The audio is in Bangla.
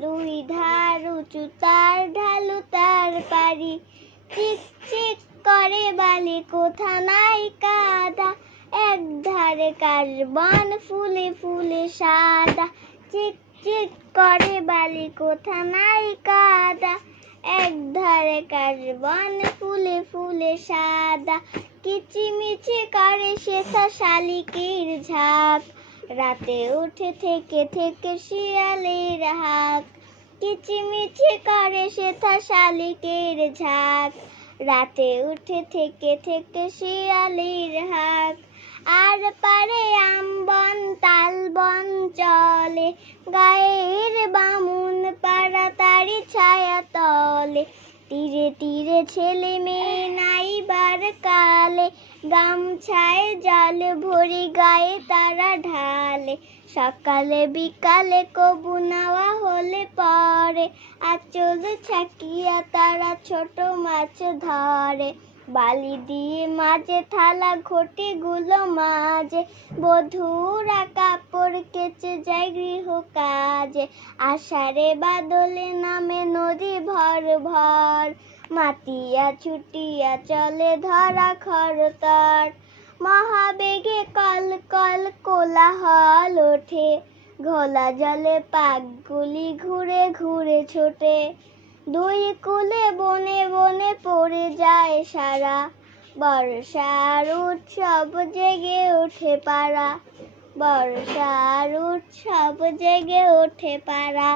দুই ধার উঁচু, তার ঢালু, তার পারি চিক চিক করে বালি, কোথা নাই কাদা। এক ধারে কাশবন ফুলে ফুলে সাদা। চিক চিক করে বালি, কোথা নাই কাদা। এক ধারে কাশবন ফুলে ফুলে সাদা। কিচিমিচি করে শেখা শালিকের ঝাঁক। রাতে উঠে থেকে থেকে শিয়ালের হাক। কিচিমিচি করে শেখা শালিকের ঝাঁক। রাতে উঠে থেকে থেকে শিয়ালের হাক আর পারে আমবন তালবন চলে। গায়ের বামুন পাড়া তারি ছায়া তলে। তীরে তীরে ছেলে মেয়ে নাইবার কালে। গামছায় জল ভরি গায়ে তারা ঢালে। সকালে বিকালে কবু নাওয়া হলে আচল ছাকিয়া তারা ছোট মাছ ধরে। বালি দিয়ে মাঝে থালা ঘটি গুলো মাঝে। বধুরা কাপড় কেচে যায় গৃহ কাজে আষাঢ়ে বাদলে নামে নদী ভর ভর। মাতিয়া ছুটিয়া চলে ধরা খরতর। মহাবেগে কল কল কোলাহল ওঠে। ঘোলা জলে পাকগুলি ঘুরে ঘুরে ছোটে। দুই কুলে বনে বনে পড়ে যায় সারা। বর্ষার উৎসব জেগে ওঠে পাড়া। বর্ষার উৎসব জেগে ওঠে পাড়া।